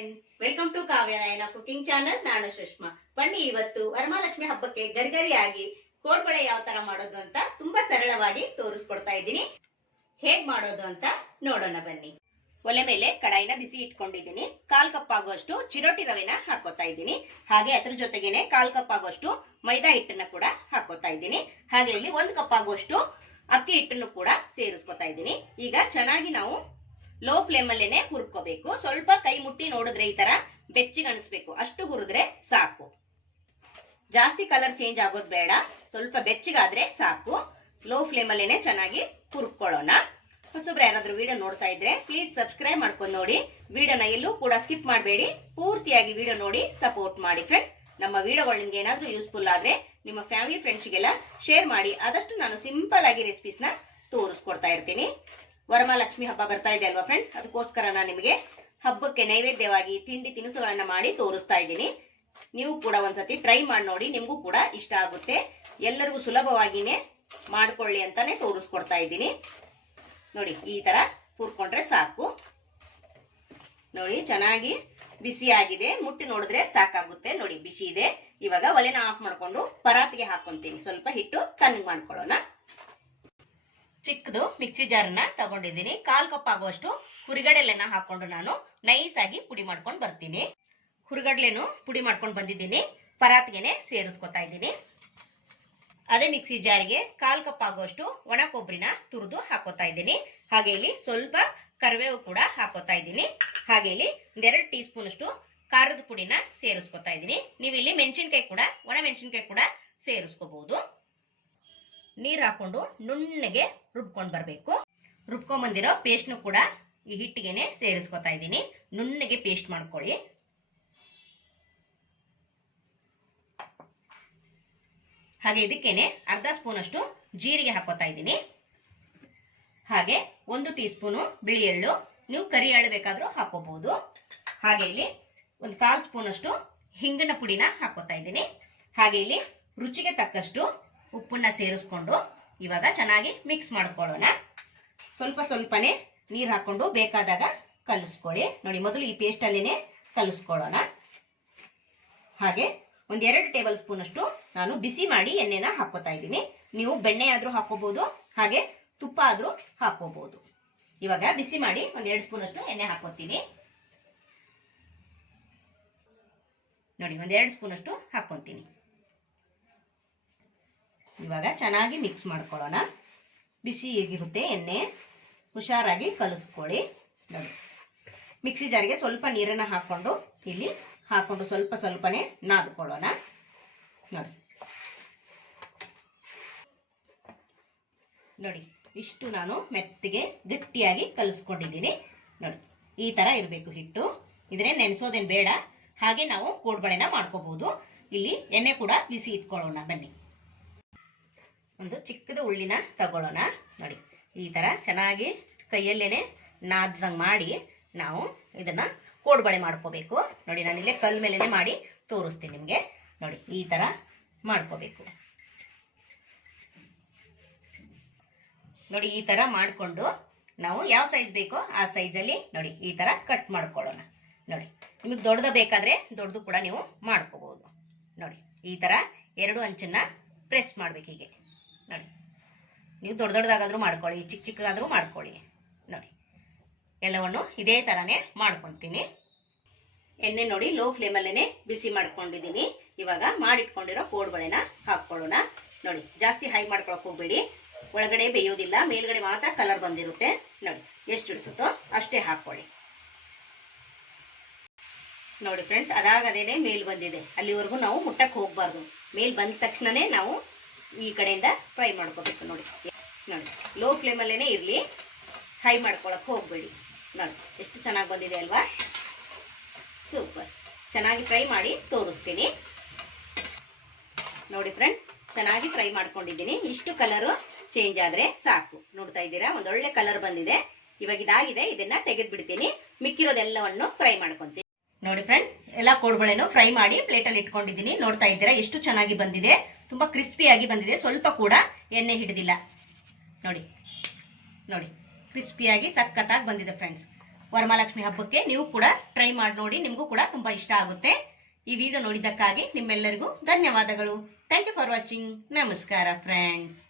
Friend welcome to Kavyanayana cooking channel ನಾನು ಸುಷ್ಮಾ. ಬನ್ನಿ ಇವತ್ತು ವರಮಹಾಲಕ್ಷ್ಮಿ ಹಬ್ಬಕ್ಕೆ ಗರಿಗರಿಯಾಗಿ ಕೋಡ್ಬಳೆ ಯಾವ ತರ ಮಾಡೋದು ಅಂತ ತುಂಬಾ ಸರಳವಾಗಿ ತೋರಿಸ್ಕೊಡ್ತಾ ಇದ್ದೀನಿ. ಹೇಗ್ ಮಾಡೋದು ಅಂತ ನೋಡೋಣ ಬನ್ನಿ. ಒಲೆ ಮೇಲೆ ಕಡಾಯಿನ ಬಿಸಿ ಇಟ್ಕೊಂಡಿದ್ದೀನಿ. ಕಾಲ್ ಕಪ್ ಆಗುವಷ್ಟು ಚಿರೋಟಿ ರವೆನ ಹಾಕೋತಾ ಇದ್ದೀನಿ. ಹಾಗೆ ಅದ್ರ ಜೊತೆಗೇನೆ ಕಾಲ್ ಕಪ್ ಆಗುವಷ್ಟು ಮೈದಾ ಹಿಟ್ಟನ್ನ ಕೂಡ ಹಾಕೋತಾ ಇದ್ದೀನಿ. ಹಾಗೆ ಇಲ್ಲಿ ಒಂದ್ ಕಪ್ ಆಗುವಷ್ಟು ಅಕ್ಕಿ ಹಿಟ್ಟನ್ನು ಕೂಡ ಸೇರಿಸ್ಕೊತಾ ಇದ್ದೀನಿ. ಈಗ ಚೆನ್ನಾಗಿ ನಾವು ಲೋ ಫ್ಲೇಮ್ ಅಲ್ಲೇನೆ ಹುರ್ಕೋಬೇಕು. ಸ್ವಲ್ಪ ಕೈ ಮುಟ್ಟಿ ನೋಡಿದ್ರೆ ಈ ತರ ಬೆಚ್ಚಿಗೆ ಅನಿಸ್ಬೇಕು. ಅಷ್ಟು ಹುರಿದ್ರೆ ಸಾಕು. ಜಾಸ್ತಿ ಕಲರ್ ಚೇಂಜ್ ಆಗೋದು ಬೇಡ. ಸ್ವಲ್ಪ ಬೆಚ್ಚಿಗಾದ್ರೆ ಸಾಕು. ಲೋ ಫ್ಲೇಮ್ ಅಲ್ಲೇನೆ ಚೆನ್ನಾಗಿ ಹುರ್ಕೊಳ್ಳೋಣ. ಹೊಸಬ್ರು ಯಾರಾದ್ರೂ ವಿಡಿಯೋ ನೋಡ್ತಾ ಇದ್ರೆ ಪ್ಲೀಸ್ ಸಬ್ಸ್ಕ್ರೈಬ್ ಮಾಡ್ಕೊಂಡು ನೋಡಿ. ವಿಡಿಯೋನ ಎಲ್ಲೂ ಕೂಡ ಸ್ಕಿಪ್ ಮಾಡಬೇಡಿ. ಪೂರ್ತಿಯಾಗಿ ವಿಡಿಯೋ ನೋಡಿ ಸಪೋರ್ಟ್ ಮಾಡಿ ಫ್ರೆಂಡ್ಸ್ ನಮ್ಮ ವಿಡಿಯೋಗಳು ನಿಮ್ಗೆ ಏನಾದ್ರೂ ಯೂಸ್ಫುಲ್ ಆದರೆ ನಿಮ್ಮ ಫ್ಯಾಮಿಲಿ ಫ್ರೆಂಡ್ಸ್ಗೆಲ್ಲ ಶೇರ್ ಮಾಡಿ. ಆದಷ್ಟು ನಾನು ಸಿಂಪಲ್ ಆಗಿ ರೆಸಿಪೀಸ್ನ ತೋರಿಸ್ಕೊಡ್ತಾ ಇರ್ತೀನಿ. ವರಮಹಾಲಕ್ಷ್ಮಿ ಹಬ್ಬ ಬರ್ತಾ ಇದೆ ಅಲ್ವಾ ಫ್ರೆಂಡ್ಸ್ ಅದಕ್ಕೋಸ್ಕರ ನಾನು ನಿಮಗೆ ಹಬ್ಬಕ್ಕೆ ನೈವೇದ್ಯವಾಗಿ ತಿಂಡಿ ತಿನಿಸುಗಳನ್ನ ಮಾಡಿ ತೋರಿಸ್ತಾ ಇದ್ದೀನಿ. ನೀವು ಕೂಡ ಒಂದ್ಸತಿ ಟ್ರೈ ಮಾಡಿ ನೋಡಿ, ನಿಮಗೂ ಕೂಡ ಇಷ್ಟ ಆಗುತ್ತೆ. ಎಲ್ಲರಿಗೂ ಸುಲಭವಾಗಿನೇ ಮಾಡ್ಕೊಳ್ಳಿ ಅಂತಾನೆ ತೋರಿಸ್ಕೊಡ್ತಾ ಇದ್ದೀನಿ. ನೋಡಿ, ಈ ತರ ಕೂರ್ಕೊಂಡ್ರೆ ಸಾಕು. ನೋಡಿ, ಚೆನ್ನಾಗಿ ಬಿಸಿ ಆಗಿದೆ. ಮುಟ್ಟಿ ನೋಡಿದ್ರೆ ಸಾಕಾಗುತ್ತೆ. ನೋಡಿ, ಬಿಸಿ ಇದೆ. ಇವಾಗ ಒಲೆನ ಆಫ್ ಮಾಡ್ಕೊಂಡು ಪರಾತಿಗೆ ಹಾಕೊಂತೀನಿ. ಸ್ವಲ್ಪ ಹಿಟ್ಟು ತಣ್ಣಗೆ ಮಾಡ್ಕೊಳ್ಳೋಣ. ಚಿಕ್ಕದು ಮಿಕ್ಸಿ ಜಾರನ್ನ ತಗೊಂಡಿದ್ದೀನಿ. ಕಾಲ್ ಕಪ್ ಆಗುವಷ್ಟು ಹುರಿಗಡಲೆನ ಹಾಕೊಂಡು ನಾನು ನೈಸ್ ಆಗಿ ಪುಡಿ ಮಾಡ್ಕೊಂಡು ಬರ್ತೀನಿ. ಹುರಿಗಡ್ಲೆನು ಪುಡಿ ಮಾಡ್ಕೊಂಡು ಬಂದಿದ್ದೀನಿ. ಪರಾತ್ಗೆನೆ ಸೇರಿಸ್ಕೊತಾ ಇದ್ದೀನಿ. ಅದೇ ಮಿಕ್ಸಿ ಜಾರಿಗೆ ಕಾಲ್ ಕಪ್ ಆಗುವಷ್ಟು ಒಣ ಕೊಬ್ಬರಿನ ತುರಿದು ಹಾಕೋತಾ ಇದ್ದೀನಿ. ಹಾಗೆ ಇಲ್ಲಿ ಸ್ವಲ್ಪ ಕರಿಬೇವು ಕೂಡ ಹಾಕೋತಾ ಇದ್ದೀನಿ. ಹಾಗೆ ಇಲ್ಲಿ ಒಂದೆರಡು ಟೀ ಸ್ಪೂನ್ ಅಷ್ಟು ಖಾರದ ಪುಡಿನ ಸೇರಿಸ್ಕೊತಾ ಇದ್ದೀನಿ. ನೀವು ಇಲ್ಲಿ ಮೆಣಸಿನ್ಕಾಯಿ ಕೂಡ ಒಣ ಮೆಣಸಿನ್ಕಾಯಿ ಕೂಡ ಸೇರಿಸ್ಕೋಬಹುದು ನೀರ್ ಹಾಕೊಂಡು ನುಣ್ಣಗೆ ರುಬ್ಕೊಂಡ್ ಬರಬೇಕು. ರುಬ್ಕೊಂಡ್ ಬಂದಿರೋ ಪೇಸ್ಟ್ನು ಕೂಡ ಈ ಹಿಟ್ಟಿಗೆನೆ ಸೇರಿಸ್ಕೊತಾ ಇದ್ದೀನಿ. ನುಣ್ಣಗೆ ಪೇಸ್ಟ್ ಮಾಡ್ಕೊಳ್ಳಿ. ಹಾಗೆ ಇದಕ್ಕೇನೆ ಅರ್ಧ ಸ್ಪೂನ್ ಅಷ್ಟು ಜೀರಿಗೆ ಹಾಕೋತಾ ಇದ್ದೀನಿ. ಹಾಗೆ ಒಂದು ಟೀ ಸ್ಪೂನು ಬಿಳಿ ಎಳ್ಳು. ನೀವು ಕರಿ ಎಳ್ಳು ಬೇಕಾದ್ರೂ ಹಾಕೋಬಹುದು. ಹಾಗೆ ಇಲ್ಲಿ ಒಂದು ಕಾಲ್ ಸ್ಪೂನ್ ಅಷ್ಟು ಹಿಂಗಿನ ಪುಡಿನ ಹಾಕೋತಾ ಇದ್ದೀನಿ. ಹಾಗೆ ಇಲ್ಲಿ ರುಚಿಗೆ ತಕ್ಕಷ್ಟು ಉಪ್ಪನ್ನ ಸೇರಿಸ್ಕೊಂಡು ಇವಾಗ ಚೆನ್ನಾಗಿ ಮಿಕ್ಸ್ ಮಾಡ್ಕೊಳ್ಳೋಣ. ಸ್ವಲ್ಪ ಸ್ವಲ್ಪನೇ ನೀರು ಹಾಕೊಂಡು ಬೇಕಾದಾಗ ಕಲಿಸ್ಕೊಳ್ಳಿ. ನೋಡಿ, ಮೊದಲು ಈ ಪೇಸ್ಟ್ ಅಲ್ಲಿನೇ ಕಲಿಸ್ಕೊಳ್ಳೋಣ. ಹಾಗೆ ಒಂದೆರಡು ಟೇಬಲ್ ಸ್ಪೂನ್ ಅಷ್ಟು ನಾನು ಬಿಸಿ ಮಾಡಿ ಎಣ್ಣೆನ ಹಾಕೋತಾ ಇದ್ದೀನಿ. ನೀವು ಬೆಣ್ಣೆ ಆದರೂ ಹಾಕೋಬಹುದು ಹಾಗೆ ತುಪ್ಪ ಆದರೂ ಹಾಕೋಬಹುದು ಇವಾಗ ಬಿಸಿ ಮಾಡಿ ಒಂದೆರಡು ಸ್ಪೂನ್ ಅಷ್ಟು ಎಣ್ಣೆ ಹಾಕೋತೀನಿ ನೋಡಿ ಒಂದೆರಡು ಸ್ಪೂನ್ ಅಷ್ಟು ಹಾಕೊಂತೀನಿ ಇವಾಗ ಚೆನ್ನಾಗಿ ಮಿಕ್ಸ್ ಮಾಡ್ಕೊಳ್ಳೋಣ. ಬಿಸಿ ಹೇಗಿರುತ್ತೆ ಎಣ್ಣೆ, ಹುಷಾರಾಗಿ ಕಲಿಸ್ಕೊಳ್ಳಿ. ನೋಡಿ. ಮಿಕ್ಸಿ ಜಾರಿಗೆ ಸ್ವಲ್ಪ ನೀರನ್ನು ಹಾಕ್ಕೊಂಡು ಇಲ್ಲಿ ಹಾಕೊಂಡು ಸ್ವಲ್ಪ ಸ್ವಲ್ಪನೇ ನಾದ್ಕೊಳ್ಳೋಣ. ನೋಡಿ. ನೋಡಿ, ಇಷ್ಟು ನಾನು ಮೆತ್ತಗೆ ಗಟ್ಟಿಯಾಗಿ ಕಲಿಸ್ಕೊಂಡಿದ್ದೀನಿ. ನೋಡಿ, ಈ ಥರ ಇರಬೇಕು ಹಿಟ್ಟು. ಇದ್ರೆ ನೆನೆಸೋದೇನು ಬೇಡ. ಹಾಗೆ ನಾವು ಕೋಡ್ಬಳೆನ ಮಾಡ್ಕೋಬಹುದು ಇಲ್ಲಿ ಎಣ್ಣೆ ಕೂಡ ಬಿಸಿ ಇಟ್ಕೊಳ್ಳೋಣ, ಬನ್ನಿ. ಒಂದು ಚಿಕ್ಕದ ಉಳ್ಳಿನ ತಗೊಳ್ಳೋಣ. ನೋಡಿ, ಈ ತರ ಚೆನ್ನಾಗಿ ಕೈಯಲ್ಲೇನೆ ನಾದ್ದಂಗೆ ಮಾಡಿ ನಾವು ಇದನ್ನ ಕೋಡ್ಬಳೆ ಮಾಡ್ಕೋಬೇಕು. ನೋಡಿ, ನಾನು ಇಲ್ಲೇ ಕಲ್ ಮೇಲೆನೆ ಮಾಡಿ ತೋರಿಸ್ತೀನಿ ನಿಮಗೆ. ನೋಡಿ, ಈ ತರ ಮಾಡ್ಕೋಬೇಕು. ನೋಡಿ, ಈ ತರ ಮಾಡಿಕೊಂಡು ನಾವು ಯಾವ ಸೈಜ್ ಬೇಕೋ ಆ ಸೈಜಲ್ಲಿ ನೋಡಿ, ಈ ತರ ಕಟ್ ಮಾಡ್ಕೊಳ್ಳೋಣ. ನೋಡಿ, ನಿಮಗೆ ದೊಡ್ಡದ ಬೇಕಾದ್ರೆ ದೊಡ್ಡದು ಕೂಡ ನೀವು ಮಾಡ್ಕೋಬಹುದು ನೋಡಿ, ಈ ತರ ಎರಡು ಅಂಚನ್ನ ಪ್ರೆಸ್ ಮಾಡಬೇಕು ಹೀಗೆ. ನೋಡಿ. ನೀವು ದೊಡ್ಡ ದೊಡ್ಡದಾಗಾದರೂ ಮಾಡ್ಕೊಳ್ಳಿ ಚಿಕ್ಕ ಚಿಕ್ಕದಾದರೂ ಮಾಡ್ಕೊಳ್ಳಿ. ನೋಡಿ. ಎಲ್ಲವನ್ನು ಇದೇ ಥರನೇ ಮಾಡ್ಕೊತೀನಿ. ಎಣ್ಣೆ ನೋಡಿ ಲೋ ಫ್ಲೇಮಲ್ಲೇ ಬಿಸಿ ಮಾಡ್ಕೊಂಡಿದ್ದೀನಿ. ಇವಾಗ ಮಾಡಿಟ್ಕೊಂಡಿರೋ ಕೋಡ್ಬಳೆನ ಹಾಕ್ಕೊಳ್ಳೋಣ. ನೋಡಿ, ಜಾಸ್ತಿ ಹೈ ಮಾಡ್ಕೊಳಕ್ ಹೋಗ್ಬೇಡಿ. ಒಳಗಡೆ ಬೇಯೋದಿಲ್ಲ, ಮೇಲ್ಗಡೆ ಮಾತ್ರ ಕಲರ್ ಬಂದಿರುತ್ತೆ. ನೋಡಿ, ಎಷ್ಟು ಇಡಿಸುತ್ತೋ ಅಷ್ಟೇ ಹಾಕ್ಕೊಳ್ಳಿ. ನೋಡಿ ಫ್ರೆಂಡ್ಸ್ ಅದಾಗದೇನೆ ಮೇಲ್ ಬಂದಿದೆ. ಅಲ್ಲಿವರೆಗೂ ನಾವು ಮುಟ್ಟಕ್ಕೆ ಹೋಗ್ಬಾರ್ದು. ಮೇಲ್ ಬಂದ ತಕ್ಷಣನೇ ನಾವು ಈ ಕಡೆಯಿಂದ ಫ್ರೈ ಮಾಡ್ಕೋಬೇಕು ನೋಡಿ. ನೋಡಿ ಲೋ ಫ್ಲೇಮಲ್ಲೇ ಇರಲಿ. ಹೈ ಮಾಡ್ಕೊಳಕ್ಕೆ ಹೋಗ್ಬೇಡಿ. ನೋಡಿ, ಎಷ್ಟು ಚೆನ್ನಾಗಿ ಬಂದಿದೆ ಅಲ್ವಾ? ಸೂಪರ್ ಚೆನ್ನಾಗಿ ಫ್ರೈ ಮಾಡಿ ತೋರಿಸ್ತೀನಿ. ನೋಡಿ ಫ್ರೆಂಡ್ ಚೆನ್ನಾಗಿ ಫ್ರೈ ಮಾಡ್ಕೊಂಡಿದ್ದೀನಿ. ಇಷ್ಟು ಕಲರು ಚೇಂಜ್ ಆದ್ರೆ ಸಾಕು. ನೋಡ್ತಾ ಇದ್ದೀರಾ? ಒಂದೊಳ್ಳೆ ಕಲರ್ ಬಂದಿದೆ. ಇವಾಗ ಇದಾಗಿದೆ. ಇದನ್ನ ತೆಗೆದುಬಿಡ್ತೀನಿ. ಮಿಕ್ಕಿರೋದೆಲ್ಲವನ್ನು ಫ್ರೈ ಮಾಡ್ಕೊಂತೀನಿ. ನೋಡಿ ಫ್ರೆಂಡ್ ಎಲ್ಲ ಕೋಡ್ಬಳೆನು ಫ್ರೈ ಮಾಡಿ ಪ್ಲೇಟಲ್ಲಿ ಇಟ್ಕೊಂಡಿದ್ದೀನಿ. ನೋಡ್ತಾ ಇದ್ದೀರಾ, ಎಷ್ಟು ಚೆನ್ನಾಗಿ ಬಂದಿದೆ. ತುಂಬಾ ಕ್ರಿಸ್ಪಿಯಾಗಿ ಬಂದಿದೆ. ಸ್ವಲ್ಪ ಕೂಡ ಎಣ್ಣೆ ಹಿಡಿದಿಲ್ಲ. ನೋಡಿ ನೋಡಿ ಕ್ರಿಸ್ಪಿಯಾಗಿ ಸಖತ್ತಾಗಿ ಬಂದಿದೆ ಫ್ರೆಂಡ್ಸ್ ವರಮಹಾಲಕ್ಷ್ಮಿ ಹಬ್ಬಕ್ಕೆ ನೀವು ಕೂಡ ಟ್ರೈ ಮಾಡಿ ನೋಡಿ, ನಿಮಗೂ ಕೂಡ ತುಂಬಾ ಇಷ್ಟ ಆಗುತ್ತೆ. ಈ ವಿಡಿಯೋ ನೋಡಿದ್ದಕ್ಕಾಗಿ ನಿಮ್ಮೆಲ್ಲರಿಗೂ ಧನ್ಯವಾದಗಳು. ಥ್ಯಾಂಕ್ ಯು ಫಾರ್ ವಾಚಿಂಗ್ ನಮಸ್ಕಾರ ಫ್ರೆಂಡ್ಸ್